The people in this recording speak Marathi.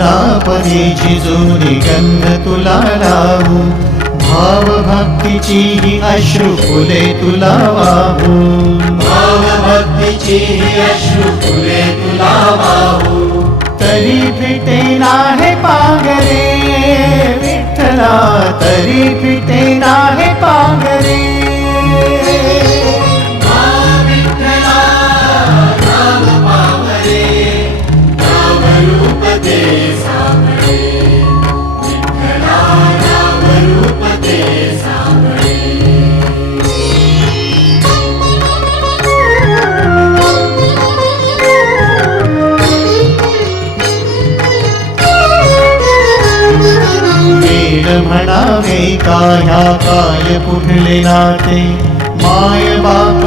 तुला पदीची जोरी गंध तुला लावू, भाव भक्तीची ही अश्रू फुले तुला वाहू, भाव भक्तीची ही अश्रू फुले तुला वाहू, तरी फिटेना हे पांगरे विठ्ठला, तरी फिटेना हे पांगरे. म्हणावे का ह्या काय कुठले नाते, माय बाप